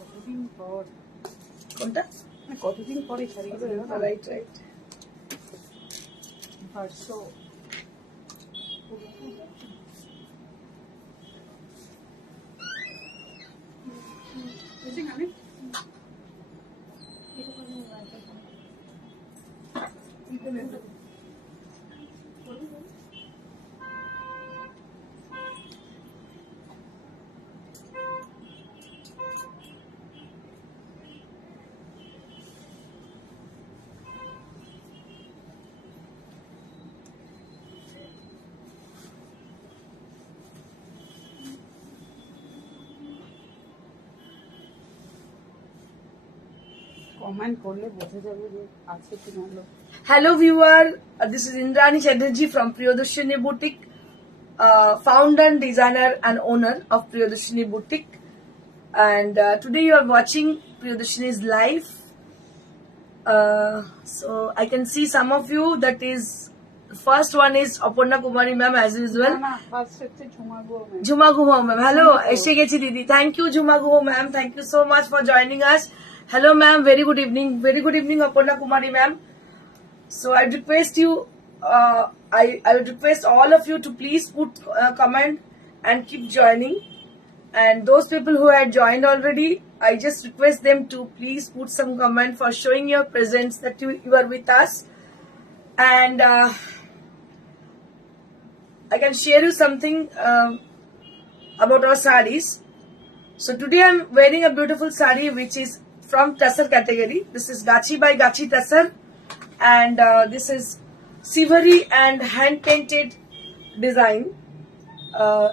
কতদিন পর কোনটা কতদিন পরে শাড়িগুলো রাইট রাইট পারশো কমেন্ট করলে বোঝা যাবে যে আছে কি না লোক। Hello viewer, this is Indrani Chatterjee from Priyadarshini Boutique, founder, designer and owner of Priyadarshini Boutique, and today you are watching Priyadarshini's live. So I can see some of you, that is first one is Aparna Kumari ma'am as usual. না ফার্স্ট হচ্ছে ঝুমা গো ma'am. Juma Guho ma'am, hello, এসে গেছি দিদি, thank you Juma Guho ma'am, thank you so much for joining us. Hello ma'am, very good evening Aparna Kumari ma'am. So I request you, I would request all of you to please put comment and keep joining. And those people who had joined already, I just request them to please put some comment for showing your presence that you are with us. And I can share you something about our sarees. So today I'm wearing a beautiful saree which is from Tassar category. This is Gachi by Gachi Tassar, and this is silvery and hand painted design.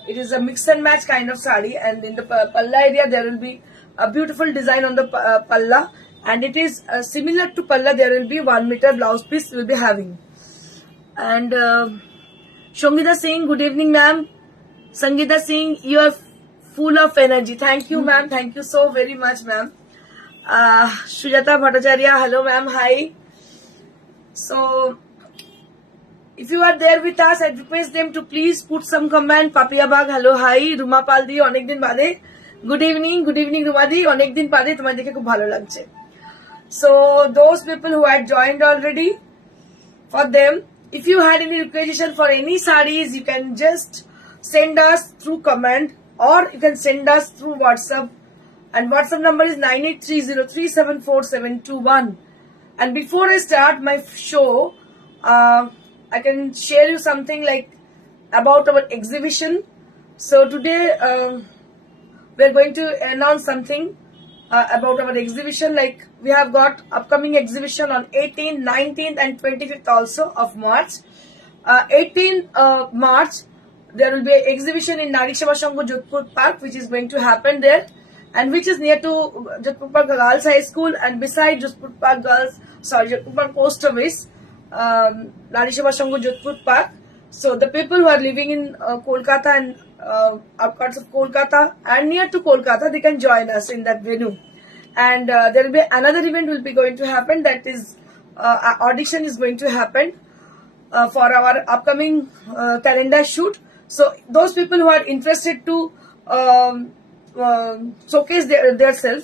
It is a mix and match kind of saree, and in the palla area there will be a beautiful design on the palla, and it is similar to palla. There will be 1 meter blouse piece will be having. And Shongita Singh, good evening ma'am. Sangeeta Singh, you are full of energy. Thank you ma'am, thank you so very much ma'am. Sujata Bhattacharya, hello ma'am, hi. So if you are there with us, I request them to please put some comment. Papiya Bag, hello, hi. Ruma Paldi, onek din bade. Good evening Ruma di, onek din bade, tomar dekhe khub bhalo lagche. So those people who had joined already, for them, if you had any requisition for any sarees, you can just send us through comment, or you can send us through WhatsApp, and WhatsApp number is 9830374721. And before I start my show, I can share you something like about our exhibition. So today we are going to announce something about our exhibition. Like we have got upcoming exhibition on 18th, 19th and 25th also of March. 18th March there will be an exhibition in Nari Seva Sangha Jodhpur Park, which is going to happen there, and which is near to Jodhpur Park Girls High School, and beside Jodhpur Park Jodhpur Park Post Office, Nari Seva Sangha Jodhpur Park. So the people who are living in Kolkata and outskirts of Kolkata and near to Kolkata, they can join us in that venue. And there will be another event will be going to happen, that is audition is going to happen for our upcoming calendar shoot. So those people who are interested to showcase their self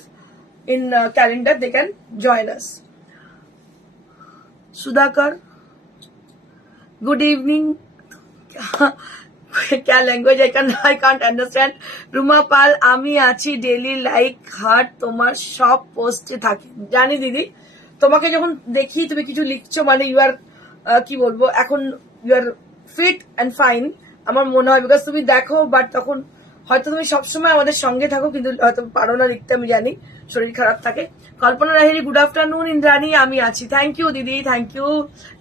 in calendar, they can join us. Sudhakar, good evening. क्या language I can't understand. Ruma Pal, আমি আছি daily like heart তোমার সব পোস্টে থাকি। জানি দিদি, তোমাকে যখন দেখি তুমি কিছু লিখছো, মানে ইউ আর কি বলবো, এখন you are fit and fine আমার মনে হয়, বিকজ তুমি দেখো, বাট তখন হয়তো তুমি সবসময় আমাদের সঙ্গে থাকো, কিন্তু হয়তো পারো না লিখতে, আমি জানি, শরীর খারাপ থাকে। কল্পনা লাহিড়ী, গুড আফটারনুন ইন্দ্রাণী, আমি আছি। থ্যাংক ইউ দিদি, thank you,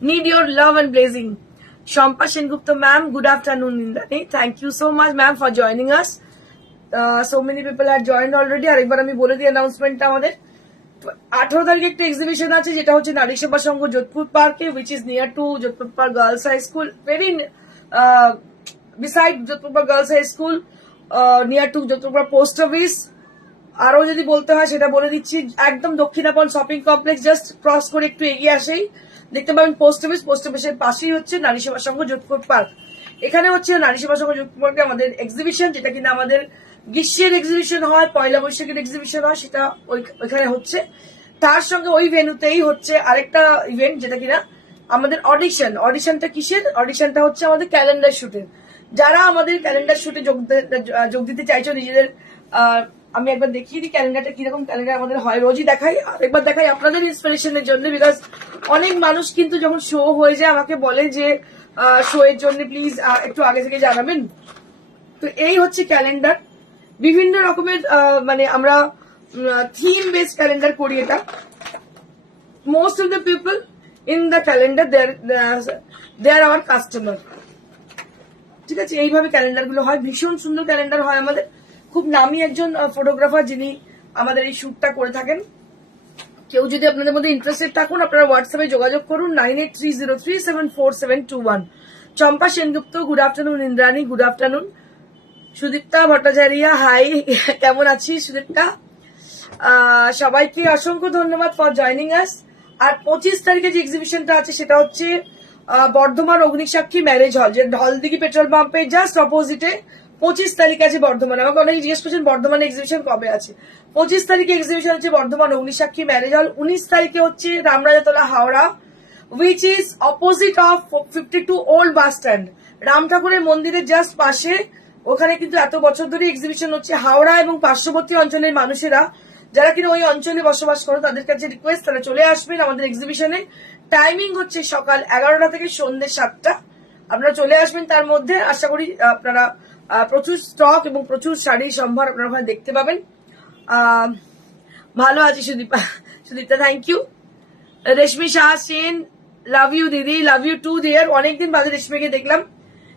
need your love and blessing. Shampa Sengupta ma'am, good afternoon Indrani, thank you so much ma'am for joining us. So many people had joined already. আর একবার আমি বলে দিই অ্যানাউন্সমেন্টটা আমাদের 18 তারিখে একটা এক্সিবিশন আছে, যেটা হচ্ছে নারী সেবা সংঘ যোধপুর পার্কে, which is near to Jodhpur park girls high school, very beside Jodhpur park girls high school, near to Jodhpur park post office. আরো যদি বলতে হয় সেটা বলে দিচ্ছি, একদম Dakshinapan shopping complex just cross করে একটু এগিয়ে আসেই দেখতে পাবেন পোস্ট অফিস, পোস্ট অফিসের পাশেই হচ্ছে নারী সেবা সংঘ যোধপুর পার্ক। এখানে হচ্ছে নারী সেবা সংঘ সম্পর্কে আমাদের এক্সিবিশন, যেটা কিনা আমাদের গ্রীষ্মের এক্সিবিশন হয়, পয়লা বৈশাখের এক্সিবিশন হয়, সেটা ওইখানে হচ্ছে। তার সঙ্গে ওই ভেন্যুতেই হচ্ছে আরেকটা ইভেন্ট, যেটা কিনা আমাদের অডিশনটা কিসের? অডিশনটা হচ্ছে আমাদের ক্যালেন্ডার শুটের। যারা আমাদের ক্যালেন্ডার শুটে যোগ দিতে চাইছো নিজেদের, আমি একবার দেখিয়ে দিই ক্যালেন্ডারটা কিরকম ক্যালেন্ডার আমাদের হয়, রোজই দেখাই, আরেকবার দেখাই আপনাদের ইন্সপিরেশনের জন্য, বিকজ অনেক মানুষ কিন্তু যখন শো হয়ে যায় আমাকে বলে যে শো এর জন্য প্লিজ একটু আগে থেকে জানাবেন। তো এই হচ্ছে ক্যালেন্ডার, বিভিন্ন রকমের মানে আমরা থিম বেসড ক্যালেন্ডার করি। এটা most of the people in the calendar they are our customer. ঠিক আছে, এইভাবে ক্যালেন্ডার গুলো হয়, ভীষণ সুন্দর ক্যালেন্ডার হয় আমাদের। খুব নামি একজন ফটোগ্রাফার যিনি আমাদের এই শুটটা করে থাকেন। কেউ যদি আপনাদের মধ্যে ইন্টারেস্টেড থাকুন, আপনারা হোয়াটসঅ্যাপে যোগাযোগ করুন 9830374721। Champa Sengupta, good afternoon. Indrani, good afternoon. Sudipta Bhattacharya, hi, কেমন আছিস সুদীপ্তা? সবাইকে অসংখ্য ধন্যবাদ ফর জয়নিং আস। আর 25 তারিখে যে এক্সিবিশনটা আছে সেটা হচ্ছে বর্ধমান অগ্নিসাক্ষী ম্যারেজ হল, যে ঢলদিঘি পেট্রোল পাম্পের জাস্ট অপোজিটে 25 তারিখে আছে বর্ধমানে। আমাকে অনেকে জিজ্ঞেস করছেন বর্ধমানে এক্সিবিশন কবে আছে। 25 তারিখে এক্সিবিশন হচ্ছে বর্ধমান অগ্নিসাক্ষী ম্যারেজ হল। 19 তারিখে হচ্ছে রামরাজাতলা Howrah, which is opposite of 52 old bus stand, Ram ঠাকুরের মন্দিরের জাস্ট পাশে। ওখানে কিন্তু এত বছর ধরে এক্সিবিশন হচ্ছে। হাওড়া এবং পার্শ্ববর্তী অঞ্চলের মানুষেরা যারা কিনা ওই অঞ্চলে বসবাস করে, তাদের কাছে রিকোয়েস্ট, তারা চলে আসবেন আমাদের এক্সিবিশনে। টাইমিং হচ্ছে সকাল 11টা থেকে সন্ধ্যে 7টা। আপনারা চলে আসবেন, তার মধ্যে আশা করি আপনারা প্রচুর স্টক এবং প্রচুর শাড়ির সম্ভার আপনারা ওখানে দেখতে পাবেন। ভালো আছি Sudipta, thank you. Reshmi Shah Sen, love you দিদি, লাভ ইউ টু ডিয়ার। অনেকদিন বাদে রেশমিকে দেখলাম।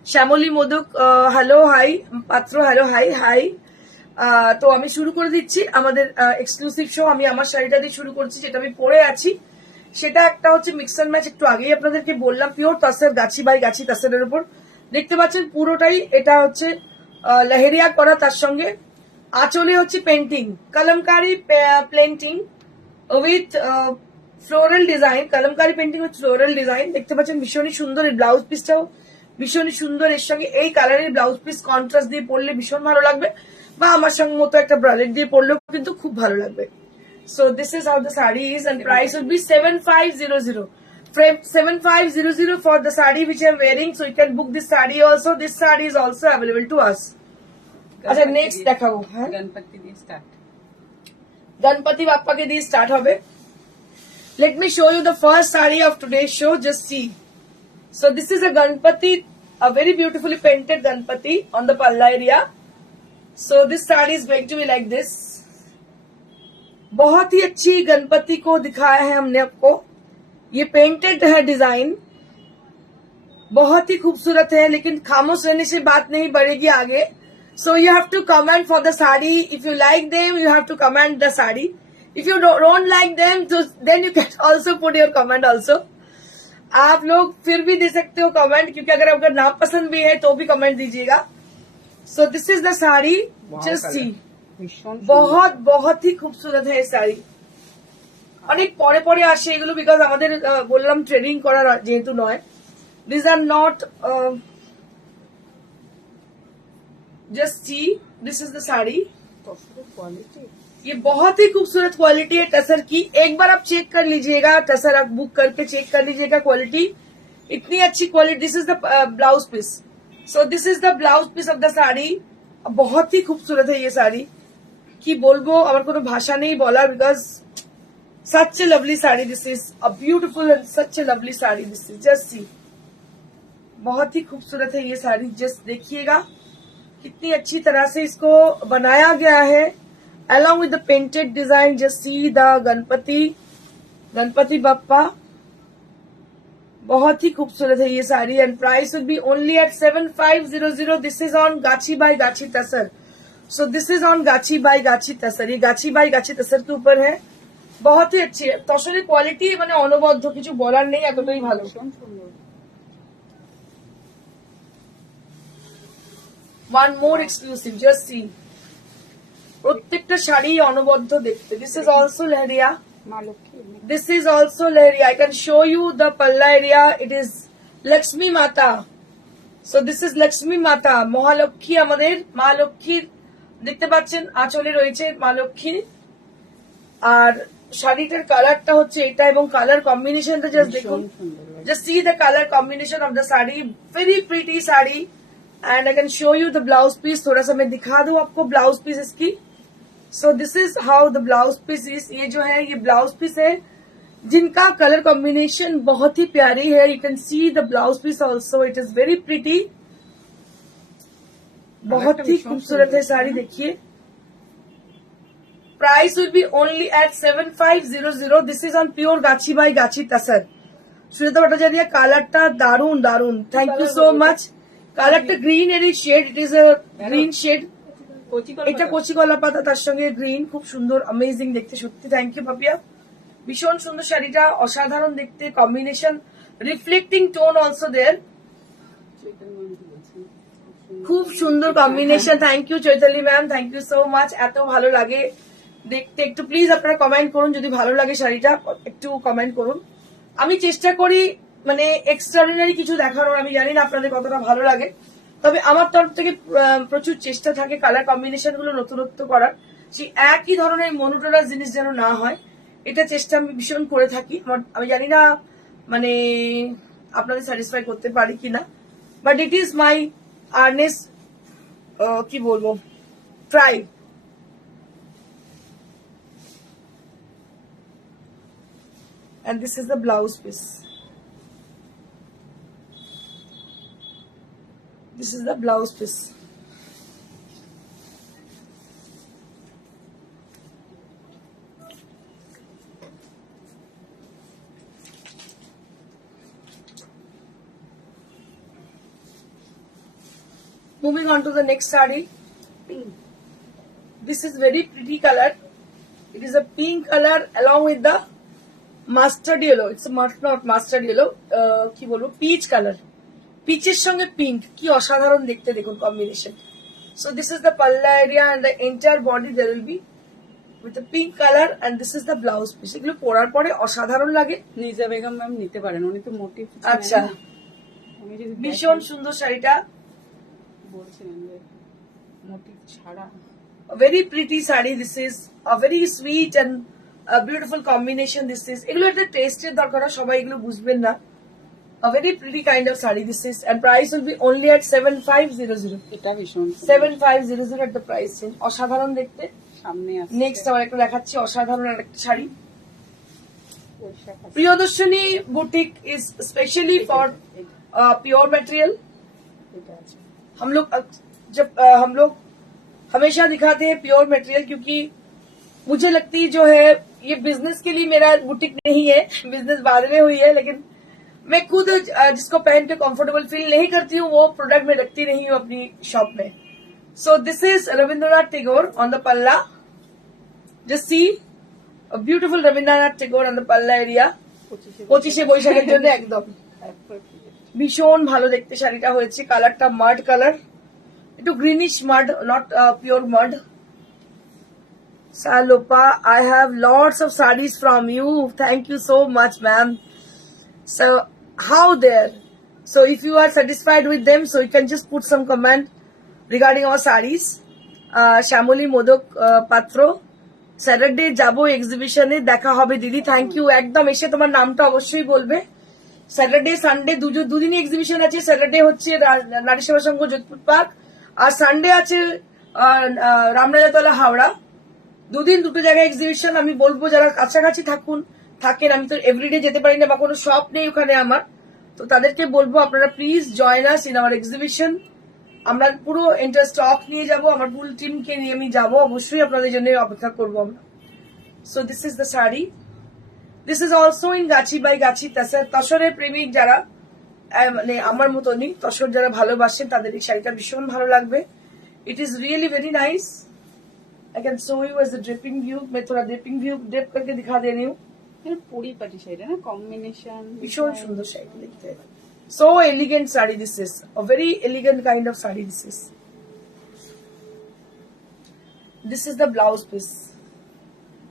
Shyamali Modak, hello hi. Patra, hello hi hi. তো আমি শুরু করে দিচ্ছি আমাদের এক্সক্লুসিভ শো। আমি আমার শাড়িটা দিয়ে শুরু করছি, যেটা আমি পরে আছি। সেটা একটা হচ্ছে মিক্স অ্যান্ড ম্যাচ, একটু আগেই আপনাদেরকে বললাম, পিওর তাসের, গাছি বাই গাছি তাসের উপর দেখতে পাচ্ছেন পুরোটাই। এটা হচ্ছে লেহেরিয়া করা, তার সঙ্গে আঁচলে হচ্ছে painting, Kalamkari painting with floral design, Kalamkari painting with floral design দেখতে পাচ্ছেন। ভীষণই সুন্দর, এই ব্লাউজ পিসটাও ভীষণই সুন্দর। এর সঙ্গে এই কালারের ব্লাউজ পিস কন্ট্রাস্ট দিয়ে পরলে ভীষণ ভালো লাগবে, বা আমার সঙ্গে মতো একটা ব্রালেট দিয়ে পরলেও কিন্তু খুব ভালো লাগবে। So this is how the saree is, and price will be 7500. 7500 for the saree which I'm wearing. So you can book this saree also. This saree is also available to us. अच्छा next देखाओ, हाँ? गणपति দিয়ে start. गणपति बाप्पा के दिए start होबे. Let me show you the first saree of today's show. Just see. So this is a Ganpati, a very beautifully painted Ganpati on the palla area. So this saree is going to be like this. बहुत ही अच्छी गणपति को दिखाया है हमने आपको। ये पेंटेड है डिजाइन, बहुत ही खूबसूरत है, लेकिन खामोश रहने से बात नहीं बढ़ेगी आगे। So you have to comment for the sari. If you like them you have to comment the sari. If you don't like them तो then you can also put your comment also. आप लोग फिर भी दे सकते हो कमेंट, क्योंकि अगर आपका नाम पसंद भी है तो भी कमेंट दीजिएगा। सो this is the sari, just see. बहुत बहुत ही खूबसूरत है এই শাড়ি। অনেক পরে পরে আসে এগুলো, বিকজ আমাদের বললাম ট্রেডিং করার যেহেতু নয়। This are not, just see, this is the sari. क्वालिटी ये बहुत ही खूबसूरत क्वालिटी है टसर की। एक बार आप चेक कर लीजिएगा, टसर आप बुक करके चेक कर लीजिएगा क्वालिटी, इतनी अच्छी quality. This is the blouse piece. So this is the blouse piece of the sari. बहुत ही खूबसूरत है ये साड़ी, কি বলবো, আমার কোনো ভাষা নেই বলার, because such a lovely sari, this is a beautiful and such a lovely sari, this is just see। बहुत ही खूबसूरत है ये साड़ी, जस्ट देखिएगा कितनी अच्छी तरह से इसको बनाया गया है along with the painted design। just see the Ganpati बप्पा, बहुत ही खूबसूरत है ये sari. And price will be only at 7500। This is on Gachi by Gachi tussar. So this is on Gachi by Gachi tussar. ये गाची बाय गाची तसर के ऊपर है, बहुत ही अच्छी है। तसरेर क्वालिटी মানে অনবদ্য, কিছু বলার নেই, এতটাই ভালো। One more exclusive, just see. প্রত্যেকটা শাড়ি অনবদ্য দেখতে। This is also leheriya. This is also Leheria. I can show you the palla area. It is Lakshmi Mata. So this is Lakshmi মাতা, মহালক্ষ্মী, আমাদের মা লক্ষ্মীর দেখতে পাচ্ছেন আঁচলে রয়েছে মা লক্ষ্মী। আর শাড়িটার কালারটা হচ্ছে এটা, এবং কালার কম্বিনেশনটা জাস্ট দেখুন, just see the color combination of the sari, very pretty sari. and I can show you the blouse piece, थोड़ा सा मैं दिखा दूं आपको ब्लाउज पीस इसकी। so this is how the blouse piece is। ये जो है ये ब्लाउज पीस है जिनका कलर कॉम्बिनेशन बहुत ही प्यारी है। You can see the blouse piece also, it is very pretty, बहुत ही खूबसूरत है साड़ी। देखिए price will be only at 7500। This is on pure Gachi by Gachi tussar. Sujata Bhattacharya, কালারটা দারুন দারুন, থ্যাংক ইউ সো মাচ। কালারটা গ্রিন এর shade, it is a green shade, এটা কচি কলা পাতা তার সঙ্গে গ্রিন, খুব সুন্দর, অ্যামেজিং দেখতে সত্যি। থ্যাংক ইউ পাপিয়া, ভীষণ সুন্দর শাড়িটা, অসাধারণ দেখতে, combination, reflecting tone also there, খুব সুন্দর combination. Thank you Chaitali ma'am, thank you so much. এত ভালো লাগে দেখতে, একটু প্লিজ আপনারা কমেন্ট করুন যদি ভালো লাগে শাড়িটা, একটু কমেন্ট করুন। আমি চেষ্টা করি মানে এক্সট্রাঅর্ডিনারি কিছু দেখানোর, আমি জানি না আপনাদের কতটা ভালো লাগে, তবে আমার তরফ থেকে প্রচুর চেষ্টা থাকে কালার কম্বিনেশন গুলো নতুনত্ব করার, সেই একই ধরনের মনোটোনাস জিনিস যেন না হয়, এটা চেষ্টা আমি ভীষণ করে থাকি। আমি জানি না মানে আপনাদের স্যাটিসফাই করতে পারি কিনা, but it is my Ernst কি বলবো try. And this is the blouse piece. This is the blouse piece. Moving on to the next saree. Pink. This is very pretty color. It is a pink color along with the mustard yellow, it's not mustard yellow, কি বলবো, peach colour, পিচের সঙ্গে পিঙ্ক, কি অসাধারণ দেখতে দেখুন combination. So this is the palla area and the entire body there will be with the pink colour and this is the blouse piece. এগুলো পরার পরে অসাধারণ লাগে। নিজা বেগম ম্যাম নিতে পারেন, উনি তো মোটিভ। আচ্ছা, ভীষণ সুন্দর শাড়িটা, বলছিলেন যে মোটিভ ছাড়া very pretty sari. This is a very sweet and beautiful combination. This is, এগুলো একটা টেস্টের দরকার, সবাই এগুলো বুঝবেন না। A very pretty kind of saree this is, and price will be only at 7500। এটা ভীষণ 7500 at the price range। অসাধারণ দেখতে। সামনে আছে নেক্সট আবার একটা দেখাচ্ছি অসাধারণ আরেকটা শাড়ি। Priyadarshini boutique is specially for pure material. हम लोग हमेशा दिखाते हैं प्योर मटेरियल, क्योंकि मुझे लगती जो है ये बिजनेस के लिए मेरा बुटीक नहीं है, बिजनेस बाद में हुई है, लेकिन मैं खुद जिसको पहन के कंफर्टेबल फील नहीं करती हूँ वो प्रोडक्ट में रखती नहीं हूँ अपनी शॉप में। So this is Rabindranath Tagore on the palla. Just see beautiful Rabindranath Tagore on the palla area. 25শে বৈশাখের জন্য একদম ভীষণ ভালো দেখতে শাড়িটা হয়েছে। কালারটা মাড কালার, একটু greenish mud, not pure mud. Salopa, I have lots of sarees from you. Thank you so much, ma'am. So, how there? So, if you are satisfied with them, so you can just put some comment regarding our sarees. Shamoli Modok Patro, Saturday jabo exhibition e dekha hobe didi. Thank you. একদম এসে তোমার নামটা অবশ্যই বলবে। Saturday Sunday দুদিনই এক্সিবিশন আছে। স্যাটারডে হচ্ছে নারী সেবা সংঘ যোধপুর পার্ক, আর সানডে আছে রামরাজাতলা হাওড়া। দুদিন দুটো জায়গায় এক্সিবিশন। আমি বলবো যারা কাছাকাছি থাকেন, আমি তো এভরিডে যেতে পারি না বা কোনো শপ নেই ওখানে আমার, তো তাদেরকে বলবো আপনারা please join us in our exhibition. আমরা পুরো এন্টার স্টক নিয়ে যাব, আমার ফুল টিমকে নিয়ে আমি যাবো, অবশ্যই আপনাদের জন্য অপেক্ষা করবো আমরা। So this is the sari. This is also in গাছি বাই গাছি তাসার। তসরের প্রেমিক যারা, মানে আমার মতনই তসর যারা ভালোবাসেন তাদের এই শাড়িটা ভীষণ ভালো লাগবে। It is really very nice. I can show you as a dripping view। मैं थोड़ा dripping view dip करके दिखा दे रही हूँ। পরিপাটি শাড়ি না, কম্বিনেশন ভীষণ সুন্দর শাড়ি দেখতে। So elegant saree this is, a very elegant kind of saree this is। This is the blouse piece।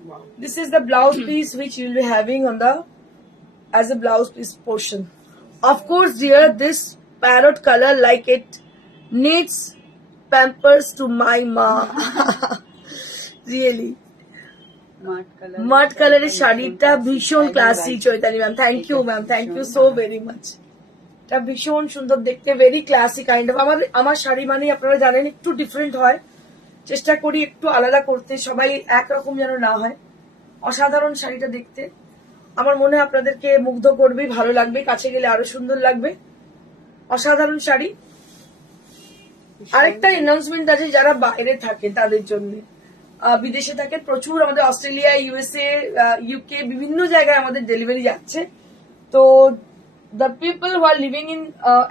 Wow. This is the blouse piece which you will be having on the as a blouse piece portion। Of course, dear, this parrot color like it needs pampers to my ma. Really. মাড কালারের শাড়িটা ভীষণ classy Chaitali ma'am, thank you ma'am, thank you so very much. এটা ভীষণ সুন্দর দেখতে, very classy kind of. আমার শাড়ি মানে আপনারা জানেন একটু ডিফারেন্ট হয়, চেষ্টা করি একটু আলাদা করতে, সবাই একরকম যেন না হয়। অসাধারণ শাড়িটা দেখতে, আমার মনে হয় আপনাদেরকে মুগ্ধ করবে, ভালো লাগবে, কাছে গেলে আরো সুন্দর লাগবে। অসাধারণ শাড়ি। আরেকটা অ্যানাউন্সমেন্ট আছে যারা বাইরে থাকে তাদের জন্য, বিদেশে থাকে প্রচুর, আমাদের অস্ট্রেলিয়া, ইউএসএ, ইউকে বিভিন্ন জায়গায় আমাদের ডেলিভারি যাচ্ছে। তো the people who are living in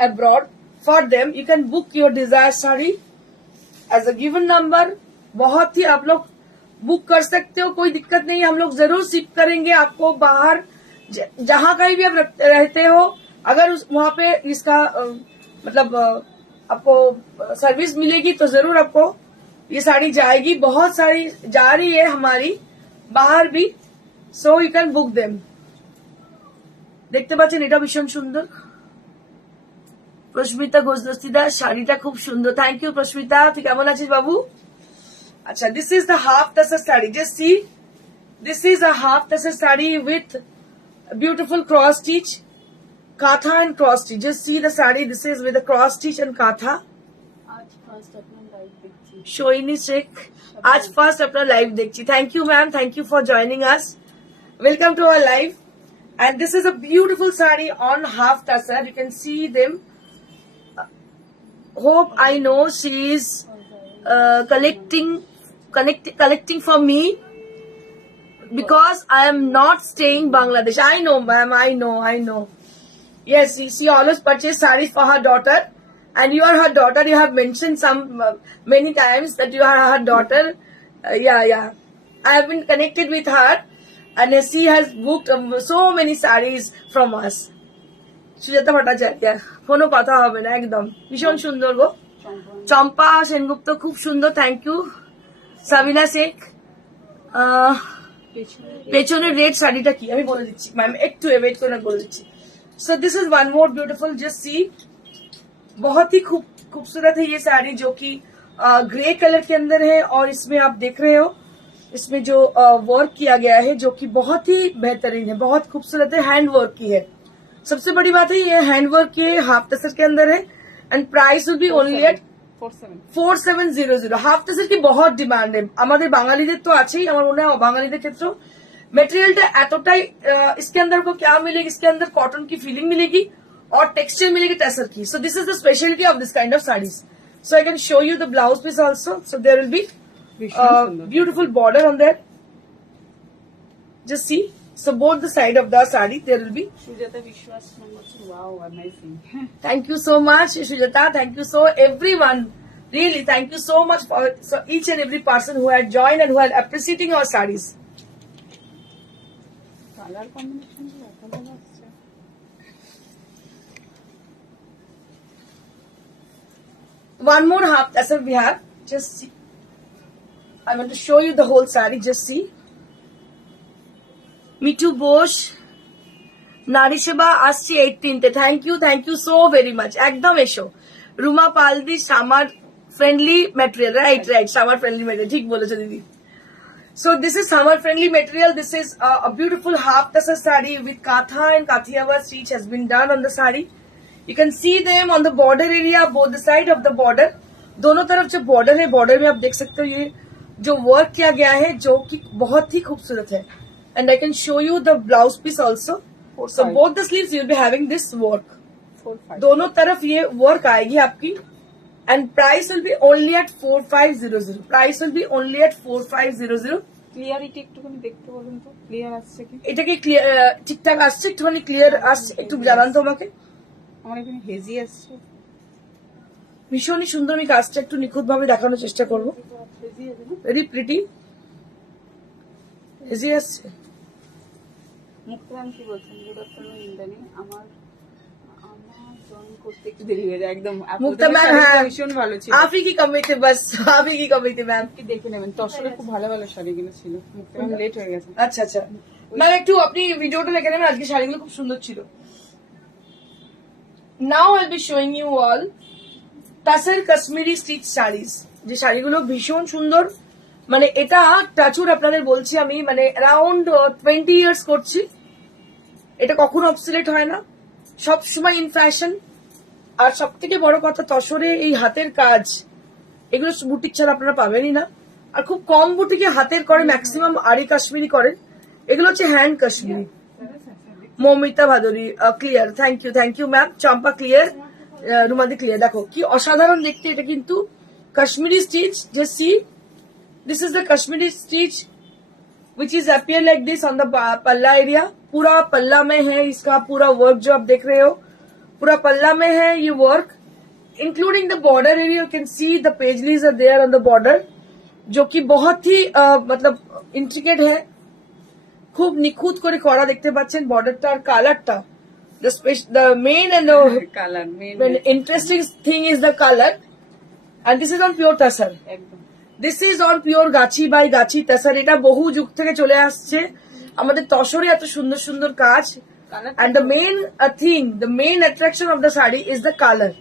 abroad, for them you can book your desired saree as a given number। बहुत ही आप लोग बुक कर सकते हो, कोई दिक्कत नहीं है, हम लोग जरूर शिप करेंगे आपको बाहर, जहां कहीं भी आप रहते हो। अगर वहां पे इसका मतलब आपको सर्विस मिलेगी तो जरूर आपको ये साड़ी जाएगी। बहुत सारी जा रही है हमारी बाहर भी, so you can book them. দেখতে পাচ্ছেন এটা ভীষণ সুন্দর। প্রস্মিতা ঘোষ দস্তিদার, শাড়িটা খুব সুন্দর। থ্যাংক ইউ প্রস্মিতা, তুই কেমন আছিস বাবু? আচ্ছা, this is the half tussar sari, just see, this is a half tussar sari with beautiful cross stitch, kantha and cross stitch. Just see the sari, this is with cross stitch and kantha. Sohini Sheikh, আজ ফার্স্ট আপনার লাইভ দেখছি। Thank you ma'am, thank you for joining us, welcome to our live. And this is a beautiful saree on half tassar. You can see them. Hope I know she is collecting for me because I am not staying Bangladesh. I know, ma'am. I know. Yes, she always purchase sarees for her daughter, and you are her daughter. You have mentioned many times that you are her daughter. Yeah. I have been connected with her. And she has booked so many sarees from us. Sujata ভট্টাচার্য, কোনো কথা হবে না, একদম ভীষণ সুন্দর গো। চম্পা সেনগুপ্ত, খুব সুন্দর, thank you. Sabina শেখ, পেছনের রেড শাড়িটা কি আমি বলে দিচ্ছি ম্যাম, একটু ওয়েট করে বলে দিচ্ছি। सो this is one more beautiful, just see, बहुत ही खूबसूरत है ये साड़ी, जो कि ग्रे कलर के अंदर है। और इसमें आप देख रहे हो, इसमें जो वर्क किया गया है जो कि बहुत ही बेहतरीन है, बहुत खूबसूरत है, हैंड वर्क की है। सबसे बड़ी बात है ये हैंड वर्क के हाफ टसर के अंदर है। And price will be only at 4700। Half টাসের কি বহুত ডিমান্ড আমাদের বাঙালিদের তো আছেই, আমার মনে হয় বাঙালিদের ক্ষেত্রেও। मटेरियलটা এতটাই, इसके अंदर को क्या मिलेगी, इसके अंदर कॉटन की फीलिंग मिलेगी और टेक्सचर मिलेगी टसर की। So this is the speciality of this kind of saris. So I can show you the blouse piece also. So there will be beautiful border on there, just see। So both the side of the sari there will be Sujata Vishwas. Wow, amazing. Thank you so much Sujata, thank you so everyone, really thank you so much for each and every person who had joined and who are appreciating our sarees. Color combination এত ভালো আছে। One more half tassel we have, just see, I want to show you the whole saree, just see। Mithu বোস, নারী সেবা আসছি 18তে, thank you so very much. একদম এসো। রুমা পালদি, summer friendly material, right, summer friendly material, ঠিক বলেছো দিদি। So this is summer friendly material, this is a beautiful half tassel saree with katha and kathiyawa stitch has been done on the saree। You can see them on the border area, both the side of the border, दोनों तरफ जो बॉर्डर है, बॉर्डर में आप देख सकते हो ये जो वर्क किया गया है, जो कि बहुत ही खूबसूरत है। And I can show you the blouse piece also. So both the sleeves you will be having this work, 45 दोनों तरफ ये वर्क आएगी आपकी। And price will be only at 4500। Price will be only at 4500। Clarity একটুখানি দেখতে বলুন তো, ক্লিয়ার আসছে কি? এটা কি ক্লিয়ার, ঠিকঠাক আসছে, একটুখানি ক্লিয়ার আসছে, একটু জানান তো আমাকে। আমার এখানে হেজি আসছে, ভীষণই সুন্দর, আমি কাজটা একটু নিখুঁত ভাবে দেখানোর চেষ্টা করবো। হেজি আছে না? ভেরি প্রিটি, হেজি আসছে। মুক্তারাম কি বলছেন? Good afternoon Indrani. আমার জয়েন করতে একটু দেরি হয়ে যায় একদম। মুক্তা ম্যাম, হ্যাঁ ভীষণ ভালো ছিল। आप ही की कमी थी, बस आप ही की कमी थी मैम। কি দেখে নেবেন, তসরে খুব ভালো ভালো শাড়িগুলো ছিল। মুক্তারাম লেট হয়ে গেছে। আচ্ছা ম্যাম একটু আপনি ভিডিওটা দেখে নেবেন, আজকে শাড়িগুলো খুব সুন্দর ছিল। Now I'll be showing you all tussar Kashmiri stitch saris, যে শাড়িগুলো ভীষণ সুন্দর। মানে এটা টাচুর আপনাদের বলছি আমি, মানে অ্যারাউন্ড 20 ইয়ার্স করছি, এটা কখনো অবসিলেট হয় না, সবসময় ইন ফ্যাশন। আর সব থেকে বড় কথা, তসরে এই হাতের কাজ, এগুলো বুটিক ছাড়া আপনারা পাবেনই না। আর খুব কম বুটিকে হাতের করে, ম্যাক্সিমাম আরি কাশ্মীরি করেন, এগুলো হচ্ছে hand Kashmiri. Moumita Bhaduri clear, thank you ma'am. Champa clear, রুমাদি ক্লিয়ার। দেখো কি অসাধারণ দেখতে, এটা কিন্তু কাশ্মীরি স্টিচ। যে see this is the Kashmiri stitch which is appear like this on the palla area. पूरा पल्ला में है इसका पूरा वर्क, जो आप देख रहे हो पूरा पल्ला में है ये work, including the border area. You can see the paisleys are there on the border, जो कि बहुत ही मतलब इंट्रिकेट है, খুব নিখুঁত করে করা দেখতে পাচ্ছেন। বর্ডারটা আর কালারটা, the main and the colour interesting thing is the color, and this is on pure tassar. একদম দিস ইজ অন পিওর গাছি বাই গাছি তাসার। এটা বহু যুগ থেকে চলে আসছে আমাদের তসরে, এত সুন্দর সুন্দর কাজ। And the main thing, the main attraction of the sari is the color,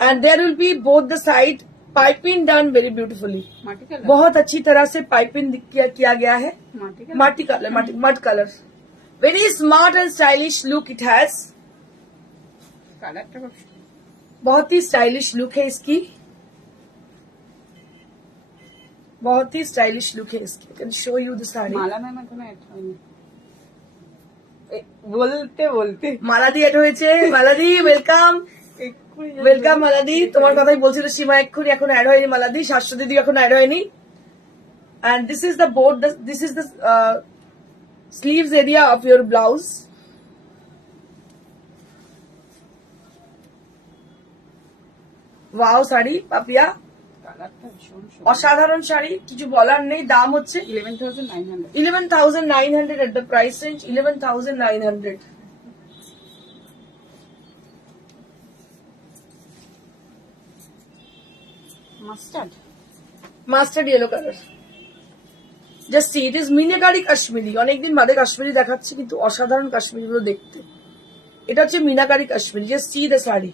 and there will be both the side piping done very beautifully. মাটি কালার, बहुत अच्छी तरह से पाइपिंग किया गया है। মাটি কালার, माटी colour, mud colour, very smart and stylish look it has। কালারটা খুব बहुत ही स्टाइलिश लुक है इसकी, बहुत ही स्टाइलिश लुक है इसकी। I can show you the sari. মালা ম্যাম এখনো অ্যাড হয়নি, বলতে বলতে মালাদি এড হয়েছে। মালাদি ওয়েলকাম, ওয়েলকাম মালাদি। তোমার কথাই বলছিল সীমা এক্ষুনি, এখন অ্যাড হয়নি মালাদি। শাশ্বতী দিদি এখন অ্যাড হয়নি। And this is the board, this is the sleeves area of your blouse। Wow sari Papiya, কালারটা ভীষণ সুন্দর। অসাধারণ শাড়ি, কিছু বলার নেই। দাম হচ্ছে 11,900। 11,900 at the price range, 11,900। Mustard mustard yellow colour. Just see, it is meenakari কাশ্মীরি। অনেকদিন বাদে কাশ্মীরি দেখাচ্ছি, কিন্তু অসাধারণ কাশ্মীরি গুলো দেখতে। এটা হচ্ছে মিনাকারি Kashmiri. Just see the sari.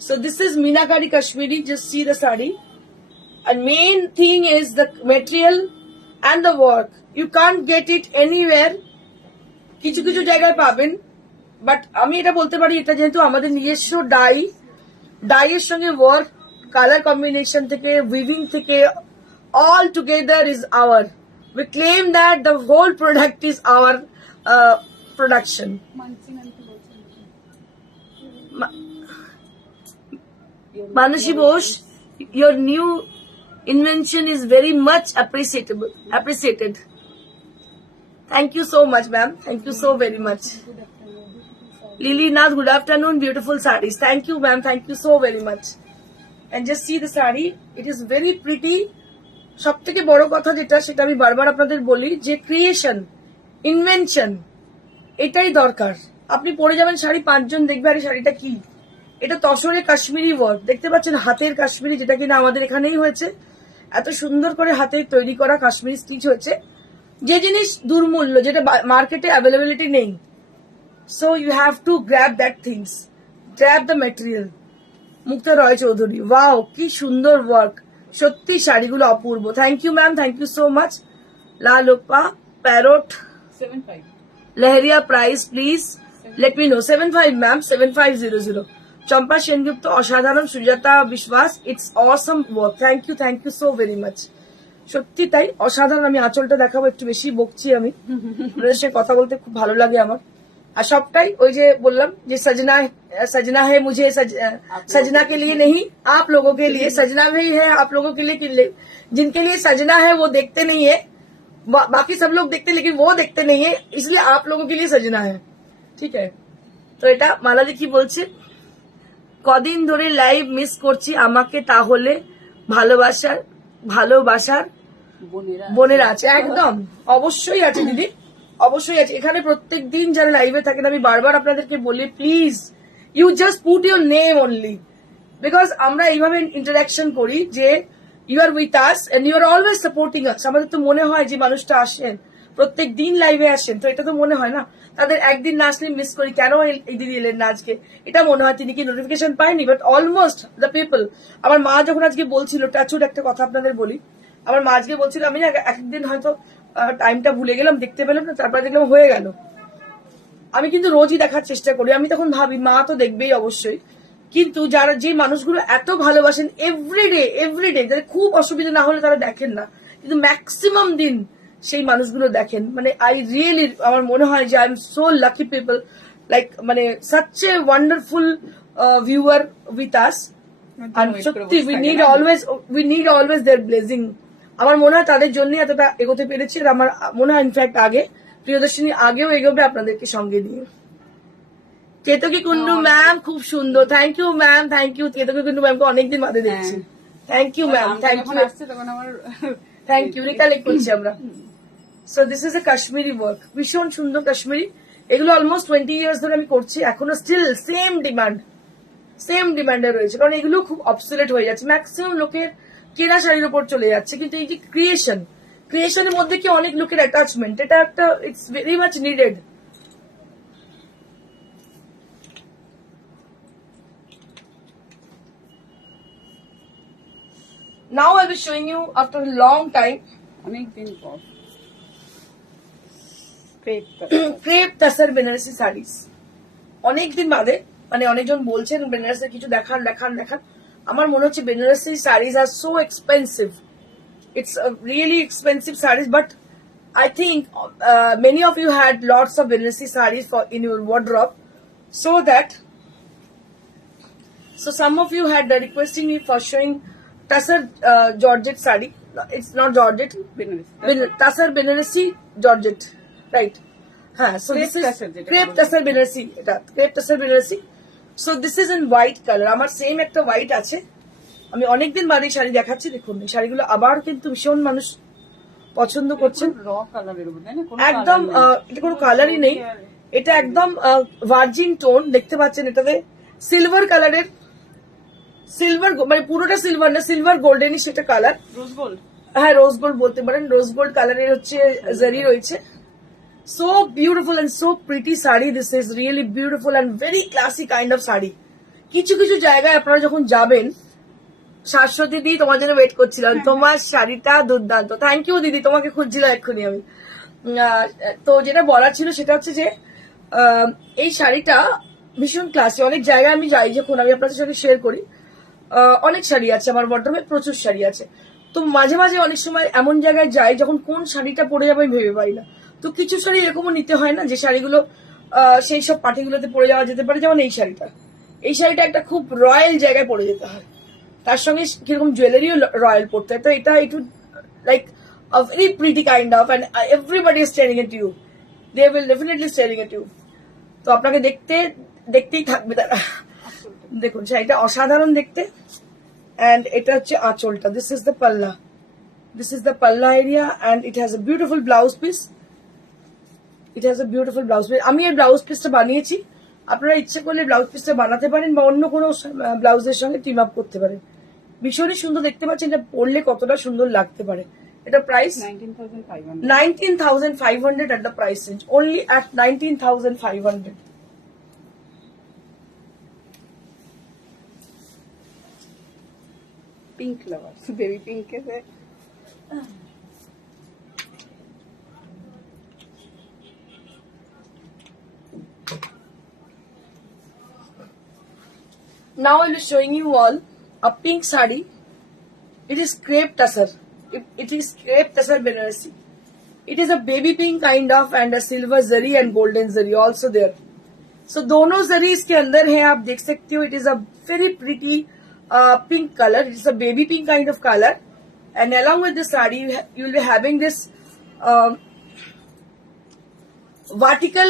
So this is meenakari Kashmiri, just see the sari. And main thing is the material and the work. You can't get it anywhere. কিছু কিছু জায়গায় পাবেন, বাট আমি এটা বলতে পারি, এটা যেহেতু আমাদের নিজস্ব ডাই এর সঙ্গে ওয়ার্ক, কালার কম্বিনেশন থেকে, উইভিং থেকে, all together is our. We claim that the whole product is our production. মানসি ম্যাম কি বলছেন? Manushi Bosch, your new invention is very much appreciated. Thank you so much, ma'am. Thank you so very much. Lily Nath, good afternoon. Beautiful sarees. Thank you, ma'am. Thank you so very much. And just see the saree. It is very pretty. সব থেকে বড় কথা যেটা, সেটা আমি বারবার আপনাদের বলি, যে ক্রিয়েশন, ইনভেনশন, এটাই দরকার। আপনি পরে যাবেন শাড়ি, 5 জন দেখবে আরে শাড়িটা কি। এটা তসরে কাশ্মীরি ওয়ার্ক, দেখতে পাচ্ছেন হাতের কাশ্মীরি, যেটা কিনা আমাদের এখানেই হয়েছে। এত সুন্দর করে হাতে তৈরি করা কাশ্মীরি স্টিচ হয়েছে, যে জিনিস দুর্মূল্য, যেটা মার্কেটে অ্যাভেলেবিলিটি নেই। So you have to grab that things, grab the material. Mukta Roy Chowdhury, wow কি সুন্দর ওয়ার্ক, সত্যি শাড়িগুলো অপূর্ব। Thank you ma'am, thank you so much. লা Lopa parrot 75 leheriya price please let me know. 75 ma'am, 7500। Champa Sengupta অসাধারণ। Sujata Biswas, it's awesome work. Thank you so very much. সত্যি তাই অসাধারণ। আমি আঁচলটা দেখাবো, একটু বেশি বকছি আমি, আপনাদের সাথে কথা বলতে খুব ভালো লাগে আমার। আর সবটাই ওই যে বললাম যে सजना है मुझे, सजना के लिए नहीं आप लोगों के लिए, सजना भी है आप लोगों के लिए, जिनके लिए सजना है वो देखते नहीं है, बाकी सब लोग देखते लेकिन वो देखते नहीं है, इसलिए आप लोगों के लिए सजना है। ठीक है, তো এটা মালাদি কি বলছে, কদিন ধরে লাইভ মিস করছি, আমাকে তাহলে ভালোবাসার বোনেরা আছে। একদম অবশ্যই আছে দিদি, অবশ্যই আছে। এখানে প্রত্যেক দিন যারা লাইভে থাকেন, আমি বারবার আপনাদেরকে বলি, please you just put your name only, because আমরা এইভাবে ইন্টারাকশন করি যে you are with us and you are always supporting us. আমাদের তো মনে হয় যে মানুষটা আসেন, প্রত্যেক দিন লাইভে আসেন, তো এটা তো মনে হয় না তাদের একদিন না আসলে মিস করি, কেন এই দিদি এলেন না আজকে, এটা মনে হয় তিনি কি নোটিফিকেশন পায়নি। বাট অলমোস্ট দ্য পিপল, আমার মা যখন আজকে বলছিল, টাচুড একটা কথা আপনাদের বলি, আমার মা আজকে বলছিল আমি না একদিন হয়তো টাইমটা ভুলে গেলাম, দেখতে পেলাম না, তারপরে দেখলাম হয়ে গেল। আমি কিন্তু রোজই দেখার চেষ্টা করি, আমি তখন ভাবি মা তো দেখবেই অবশ্যই, কিন্তু যারা যে মানুষগুলো এত ভালোবাসেন এভরিডে যাদের খুব অসুবিধা না হলে তারা দেখেন না, কিন্তু ম্যাক্সিমাম দিন সেই মানুষগুলো দেখেন, মানে আই রিয়েলি, আমার মনে হয় যে I am so lucky people, like মানে such a wonderful viewer with us. আর সত্যি we need always their blessing. আমার মনে হয় তাদের জন্যই এতটা এগোতে পেরেছি, আর আমার মনে হয় ইনফ্যাক্ট আগে প্রিয়দর্শিনী আগেও এগোবে আপনাদেরকে সঙ্গে নিয়ে। কেতকী কুন্ডু ম্যাম খুব সুন্দর, thank you ma'am, thank you. Ketaki Kundu ম্যামকে অনেকদিন বাদে দেখছি, thank you ma'am, thank you, thank you. Recollect করছি আমরা। So this is a Kashmiri work, ভীষণ সুন্দর কাশ্মীরি। এগুলো অলমোস্ট 20 ইয়ার্স ধরে আমি করছি, এখনো স্টিল সেম ডিমান্ডে রয়েছে, কারণ এগুলো খুব অবসোলেট হয়ে যাচ্ছে, ম্যাক্সিমাম লোকের কেনা শাড়ির উপর চলে যাচ্ছে। কিন্তু এই যে ক্রিয়েশনের মধ্যে কি অনেক লোকের অ্যাটাচমেন্ট, এটা একটা it's very much needed. Now I'll be showing you after a long time অনেকদিন পর ক্রেপ তাসার বেনারসি শাড়িস। অনেকদিন বাদে, মানে অনেকজন বলছেন বেনারসের কিছু দেখান। আমার মনে হচ্ছে বেনারসি শাড়িজ আর so expensive, it's really expensive saris, but I think many of you had lots of Banarasi sarees in your wardrobe, so some of you had requesting me for showing Tasar Georgette saree. It's not Georgette, Tasar Banarasi Georgette, right? So this is crepe Tasar Banarasi. Crepe Tasar Banarasi. So this is in white color. আমার সেম একটা হোয়াইট আছে, আমি অনেকদিন বাদে শাড়ি দেখাচ্ছি। দেখুন এই শাড়িগুলো আবার কিন্তু ভীষণ মানুষ পছন্দ করছেন, একদম এটা কোনো কালারই নেই, এটা একদম ভার্জিন টোন দেখতে পাচ্ছেন। এটাতে সিলভার কালারের, সিলভার মানে পুরোটা সিলভার না, সিলভার গোল্ডেনই সেটা কালার, রোজ গোল্ড, হ্যাঁ রোজ গোল্ড বলতে পারেন, রোজ গোল্ড কালারের হচ্ছে জারি রয়েছে। So beautiful and so pretty sari, this is really beautiful and very classy kind of sari. কিছু কিছু জায়গায় আপনারা যখন যাবেন, শাশ্বতী দিদি তোমার জন্য ওয়েট করছিলাম, তোমার শাড়িটা দুর্দান্ত, থ্যাংক ইউ দিদি, তোমাকে খুঁজছিলাম এক্ষুনি আমি। তো যেটা বলার ছিল সেটা হচ্ছে যে এই শাড়িটা ভীষণ ক্লাসি। অনেক জায়গায় আমি যাই যখন, আমি আপনাদের সাথে শেয়ার করি, অনেক শাড়ি আছে আমার ওয়ার্ডরোবে, প্রচুর শাড়ি আছে। তো মাঝে মাঝে অনেক সময় এমন জায়গায় যাই যখন কোন শাড়িটা পরে যাবে আমি ভেবে পাই না। তো কিছু শাড়ি এরকমও নিতে হয় না যে শাড়িগুলো সেই সব পার্টিগুলোতে পরে যাওয়া যেতে পারে, যেমন এই শাড়িটা একটা খুব রয়্যাল জায়গায় পরে যেতে হয়, তার সঙ্গে কিরকম জুয়েলারিও রয়্যাল পড়তে হয়। তো এটা একটু like a very pretty kind of, and everybody is staring at you, they will definitely staring at you. তো আপনাকে দেখতেই থাকবে তারা। দেখুন শাড়িটা অসাধারণ দেখতে, and এটা হচ্ছে আঁচলটা, this is the palla area, and it has a beautiful blouse piece. আমি এই ব্লাউজ পিসটা বানিয়েছি, আপনারা ইচ্ছে করলে ব্লাউজ পিসটা বানাতে পারেন বা অন্য কোনো ব্লাউজের সঙ্গে টিম আপ করতে পারেন। ভীষণই সুন্দর দেখতে পাচ্ছেন, এটা পরলে কতটা সুন্দর লাগতে পারে। এটা প্রাইস 19,500 at the price range, only at 19,500. Pink lover, baby pink के से Now I will be showing you all a pink sari. It is crepe tasar. It is crepe tasar Banarasi. It is a baby pink kind of, and a silver zari and golden zari also there. So दोनों zari इसके अंदर है, आप देख सकते हो। It is a very pretty pink color. It is a baby pink kind of color, and along with this sari you will be having this vertical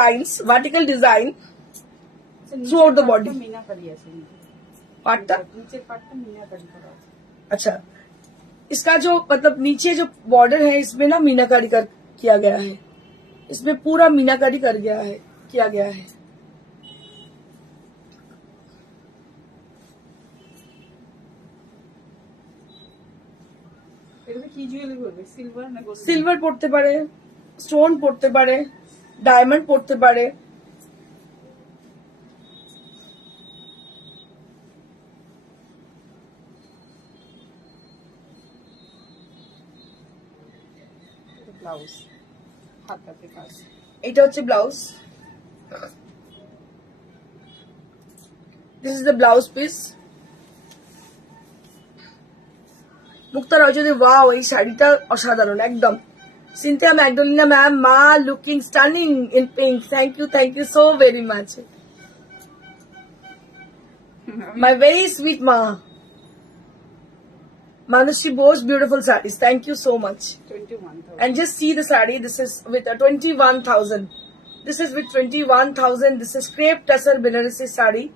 lines, vertical design throughout the body. अच्छा, इसका जो मतलब नीचे जो बॉर्डर है इसमें ना मीनाकारी किया गया है, इसमें पूरा मीनाकारी किया गया है। সিলভার পড়তে পারে, স্টোন পড়তে পারে, ডায়মন্ড পড়তে পারে। ব্লাউজ হাতাতে কাজ। এটা হচ্ছে blouse. This is the blouse piece. Mukta Roy যদি ওয়াও, এই শাড়িটা অসাধারণ একদম। সিনথিয়া ম্যাগডালিনা ম্যাম, মা looking stunning in pink. Thank you so very much. My very sweet ma. Manushree Bose, beautiful sarees. Thank you so much. 21,000 And just see the saree. This is with a 21,000. This is with 21,000. This is crepe tussar Benares saree.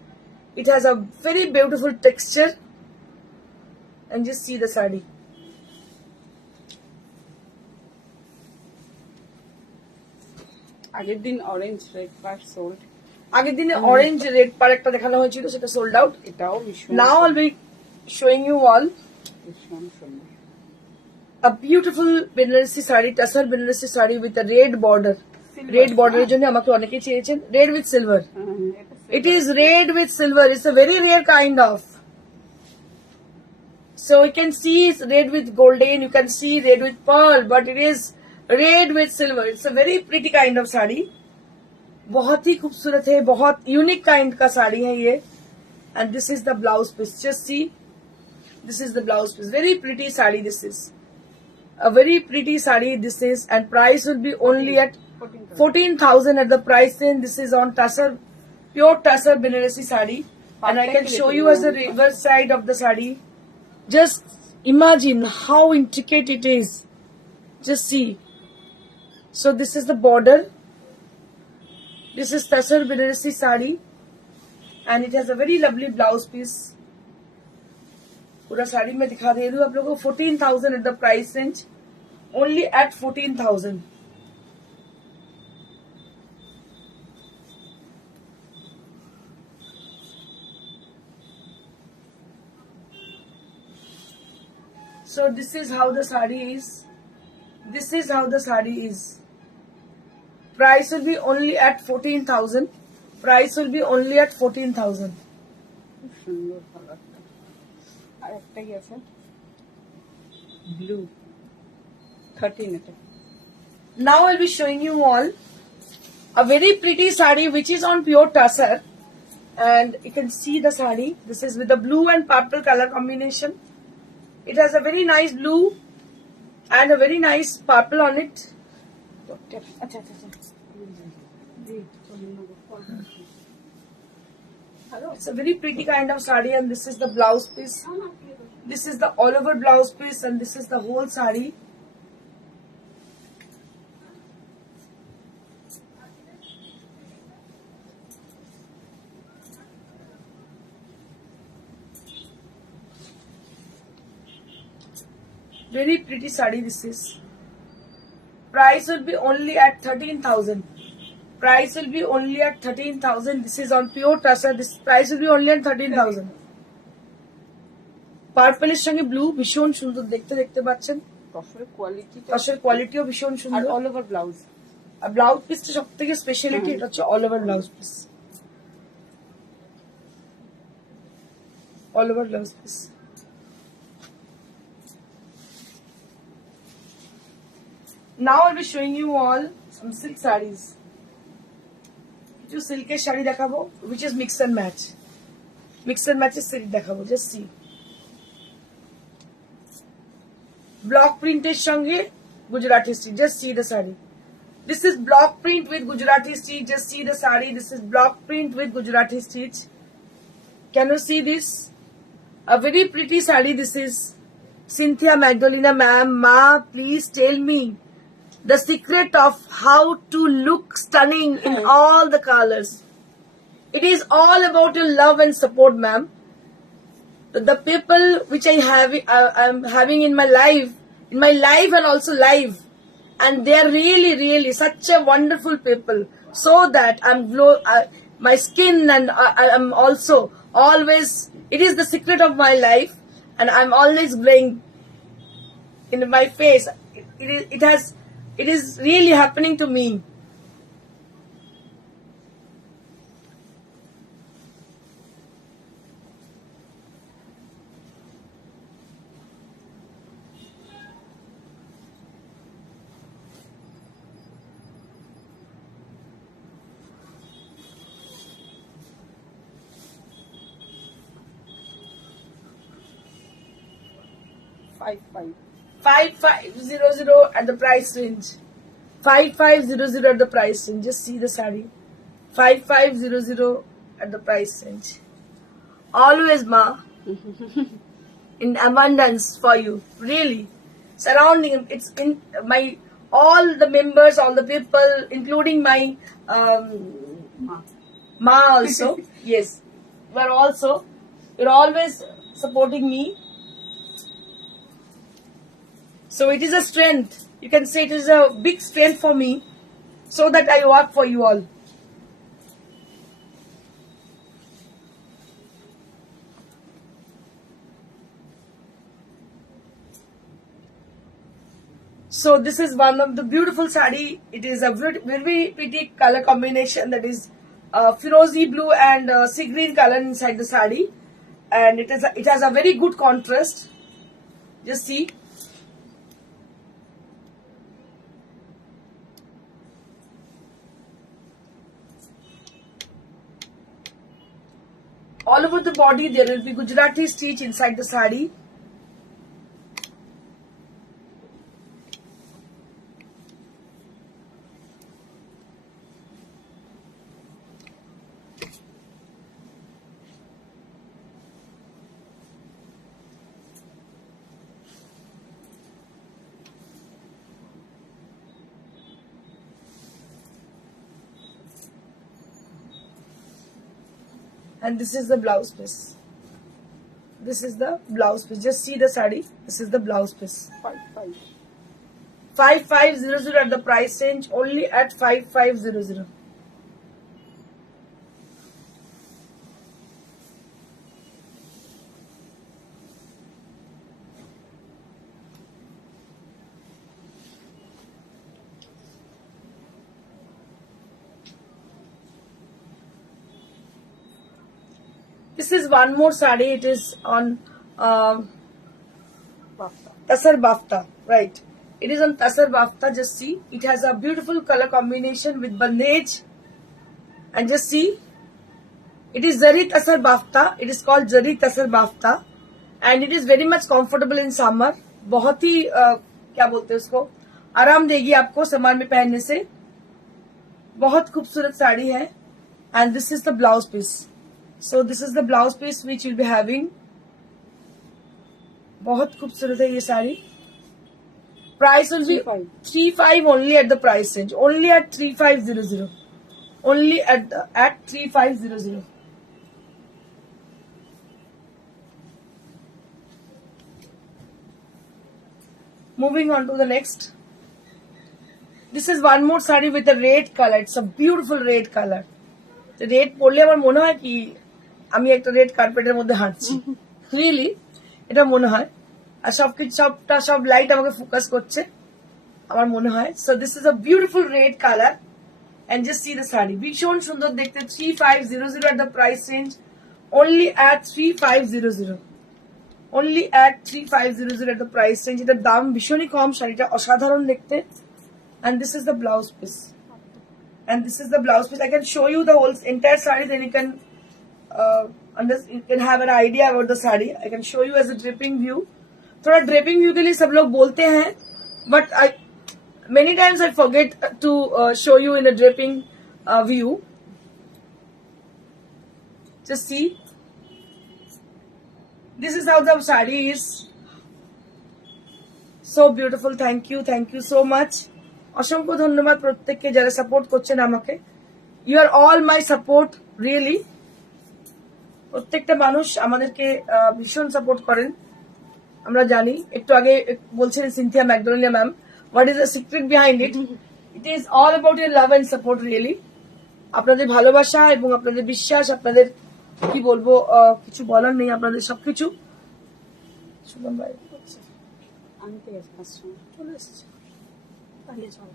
It has a very beautiful texture. And just see the saree. আগের দিন orange red পার সোল্ড, আগের দিনে orange red পার একটা দেখানো হয়েছিল, সেটা sold out. এটাও ভীষণ Now I'll be showing you all ভীষণ সুন্দর। a beautiful Benares saree, tussar Benares saree with a red border. Silver, red বর্ডারের হ্যাঁ। জন্য আমাকে অনেকে চেয়েছেন। Red with silver. এটা It is red with silver. It's a very rare kind of. So you can see it's red with golden. You can see red with pearl, but it is red with silver. It's a very pretty kind of sari. बहुत ही खूबसूरत है, बहुत unique kind का साड़ी है ये. And this is the blouse piece. Just see. This is the blouse piece. Very pretty sari this is. A very pretty sari this is. And price will be only at 14,000 at the price range. This is on tussar, pure tussar Banarasi saree. And I can show you as the reverse side of the saree. Just imagine how intricate it is. Just see. So this is the border. This is tussar Banarasi saree. And it has a very lovely blouse piece. पूरा साड़ी में दिखा दे दूं आप लोगों को. 14,000 at the price range. Only at 14,000. So this is how the saree is. This is how the saree is. Price will be only at 14,000. Price will be only at 14,000. খুব সুন্দর কালারটা। আর একটাই আছে ব্লু 13 এটা। Now I'll be showing you all a very pretty saree which is on pure tussar. And you can see the saree. This is with the blue and purple color combination. It has a very nice blue and a very nice purple on it. আচ্ছা আচ্ছা আচ্ছা জি hello It's a very pretty kind of saree, and this is the blouse piece. This is the all over blouse piece, and this is the whole saree. Very pretty saree this is. Price will be only at 13,000. Price will be only at 13,000. This is on pure tussar. This price will be only at 13,000. পার্পলের সঙ্গে ব্লু ভীষণ সুন্দর দেখতে দেখতে পাচ্ছেন. টসের কোয়ালিটি টসের কোয়ালিটিও ভীষণ আর সুন্দর. অল ওভার ব্লাউজ আর ব্লাউজ পিসটা সব থেকে স্পেশালিটি, এটা হচ্ছে all over blouse piece. All over blouse piece. Now I'll be showing you all some silk sarees. কিছু সিল্কের শাড়ি দেখাবো, which is mix and match. Mix and match এর সিল্ক দেখাবো. Just see. ব্লক প্রিন্টের সঙ্গে Gujarati stitch. Just see the saree. This is block print with Gujarati stitch. Just see the saree. This is block print with Gujarati stitch. Can you see this? A very pretty saree this is. Cynthia Magdalena ma'am, ma, please tell me the secret of how to look stunning in all the colors. It is all about your love and support, ma'am. The people which I'm having in my life and also live, and they are really such a wonderful people. So that my skin, and I'm also always. It is the secret of my life, and I'm always glowing in my face. It has It is really happening to me. Five five 5500 at the price range. 5500 at the price range. Just see the saree. 5500 at the price range. Always, ma. In abundance for you. Really. Surrounding. It's in my all the members, all the people, including my ma also. Yes. You're always supporting me. So it is a strength. You can say it is a big strength for me, so that I work for you all. So this is one of the beautiful sari. It is a very pretty color combination, that is Firozi blue and sea green color inside the sari, and it has a very good contrast. Just see. All over the body there will be Gujarati stitch inside the sari. And this is the blouse piece. This is the blouse piece. Just see the sari. This is the blouse piece. 5500 at the price range. Only at 5500. This is one more sari. It is on Tasar Bafta, right? It is on Tasar Bafta. Just see, it has a beautiful color combination with bandage, and just see, it is Zari Tasar Bafta. It is called Zari Tasar Bafta, and it is very much comfortable in summer. बहुत ही क्या बोलते हैं उसको, आराम देगी आपको समर में पहनने से. बहुत खूबसूरत साड़ी है. And this is the blouse piece. So this is the blouse piece which you'll be having. बहुत खूबसूरत है ये sari. Price will be 35 only at the price range. Only at 3500. Only at 3500. Moving on to the next. This is one more sari with a red color. It's a beautiful red color. The red পরলে আমার মনে হয় কি আমি একটা রেড কার্পেটের মধ্যে হাঁটছি. রিয়েলি এটা মনে হয়. আর সব লাইট আমাকে ফোকাস করছে আমার মনে হয়. So this is a beautiful red colour and just see the sari. ভীষণ সুন্দর দেখতে. 3500 at the price range. Only at 3500. Only at 3500 at the price range. এটার দাম ভীষণই কম. শাড়িটা অসাধারণ দেখতে. And this is the blouse piece. And this is the blouse piece. I can show you the whole entire saree, then you can you can have an idea about the saree. I can show you as a dripping view. थोड़ा dripping view के लिए सब लोग बोलते हैं, but many times I forget to show you in a dripping view. Just see. This is how the saree is. So beautiful. Thank you so much. অসংখ্য ধন্যবাদ প্রত্যেককে যারা সাপোর্ট করছেন আমাকে. You are all my support really. প্রত্যেকটা মানুষ আমাদেরকে ভীষণ সাপোর্ট করেন, আমরা জানি. একটু আগে বলছিলেন Cynthia McDonald ma'am, what is the secret behind it? It is all about your love and support really. আপনাদের ভালোবাসা এবং আপনাদের বিশ্বাস, আপনাদের কি বলবো, কিছু বলার নেই. আপনাদের সবকিছু. শুভম ভাই চলে এসেছে. তাহলে চল।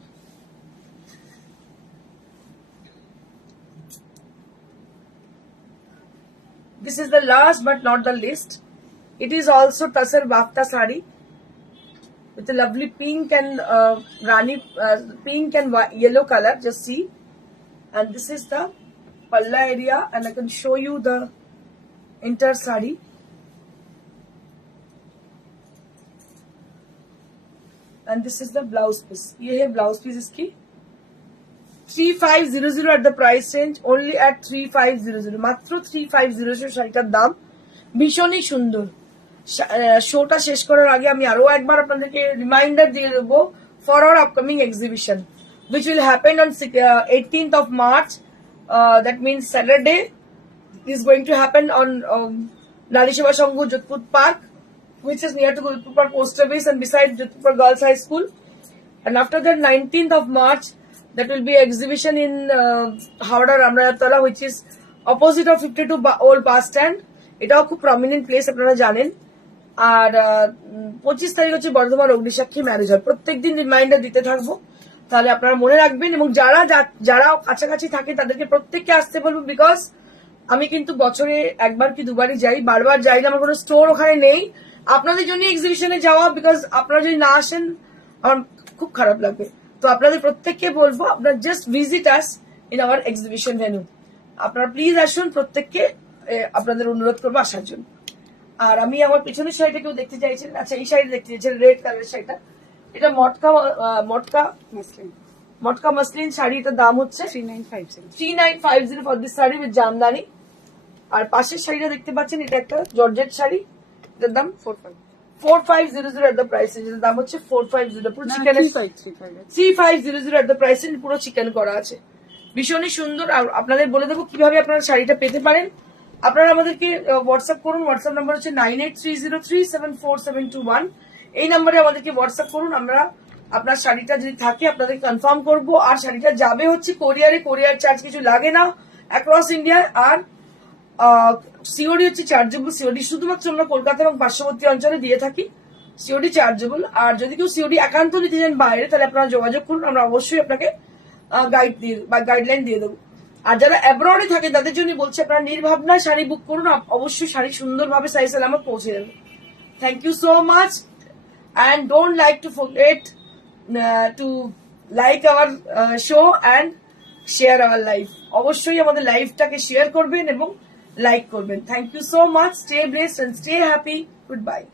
This is the last but not the least. It is also Tasar Bafta sari with a lovely pink and pink and yellow color. Just see, and this is the palla area, and I can show you the entire sari. And this is the blouse piece. ये है blouse piece इसकी 3500 at the price range, only at 3500, মাত্র 3500 শাড়িটার দাম। ভীষণই সুন্দর। শোটা শেষ করার আগে আমি আরো একবার আপনাদেরকে রিমাইন্ডার দিয়ে দেবো for our upcoming exhibition which will happen on 18th of March. That means Saturday is going to happen on Nari Seva Sanghu Jodhpur Park, which is near to Jodhpur Park Post Office and beside Jodhpur Girls High School. And after that, 19th of March, that will be exhibition in Howrah Ramrayatala, which is opposite of 52 Old Bus Stand. এটাও খুব prominent place, আপনারা জানেন। আর 25 তারিখ হচ্ছে বর্ধমান অগ্নিসাক্ষী marriage hall. প্রত্যেকদিন রিমাইন্ডার দিতে থাকবো, তাহলে আপনারা মনে রাখবেন। এবং যারা কাছাকাছি থাকে তাদেরকে প্রত্যেককে আসতে বলবো, বিকজ আমি কিন্তু বছরে একবার কি দুবারই যাই, বারবার যাই না, আমার কোনো স্টোর ওখানে নেই। আপনাদের জন্য এক্সিবিশনে যাওয়া, বিকজ আপনারা যদি না আসেন আমার খুব খারাপ লাগবে। তো আপনাদের প্রত্যেককে বলবো, আপনারা just visit us in our exhibition venue. আপনারা প্লিজ আসুন, প্রত্যেককে আপনাদের অনুরোধ করবো আসার জন্য। আর আমি আমার পিছনের শাড়িটা কেউ দেখতে চাইছেন, আচ্ছা এই শাড়ি দেখতে চাইছেন, রেড কালারের শাড়িটা, এটা মটকা মাসলিন শাড়ি। এটার দাম হচ্ছে 3950 for this sari with Jamdani. আর পাশের শাড়িটা দেখতে পাচ্ছেন, এটা একটা জর্জেট শাড়ি, এটার দাম 4500 এট দ্য প্রাইস। এটার দাম হচ্ছে 4500, পুরো চিকেন 3500 এট দ্য প্রাইস, পুরো চিকেন করা আছে, ভীষণই সুন্দর। আর আপনাদের বলে দেবো কিভাবে আপনারা শাড়িটা পেতে পারেন। আপনারা আমাদেরকে হোয়াটসঅ্যাপ করুন, হোয়াটসঅ্যাপ নাম্বার হচ্ছে 9830374721। এই নাম্বারে আমাদেরকে হোয়াটসঅ্যাপ করুন, আমরা আপনার শাড়িটা যদি থাকে আপনাদের কনফার্ম করবো। আর শাড়িটা যাবে হচ্ছে কোরিয়ারে, কোরিয়ার চার্জ কিছু লাগে না অ্যাক্রস ইন্ডিয়া। আর সিওডি হচ্ছে চার্জেবল, সিওডি শুধুমাত্র আমরা কলকাতা এবং পার্শ্ববর্তী অঞ্চলে দিয়ে থাকি, সিওডি চার্জেবল। আর যদি কেউ সিওডি একান্ত নিতে চান বাইরে, তাহলে আপনারা যোগাযোগ করুন, আমরা অবশ্যই আপনাকে গাইডলাইন দিয়ে দেবো। আর যারা অ্যাব্রডে থাকে তাদের জন্য বলছি, আপনারা নির্ভাবনায় শাড়ি বুক করুন, অবশ্যই শাড়ি সুন্দরভাবে সাইজ সালামত পৌঁছে যাবে। Thank you so much, and don't like to forget to like our show and share our live. অবশ্যই আমাদের লাইভটাকে শেয়ার করবেন এবং লাইক করবেন। Thank you so much, stay blessed and stay happy. Goodbye.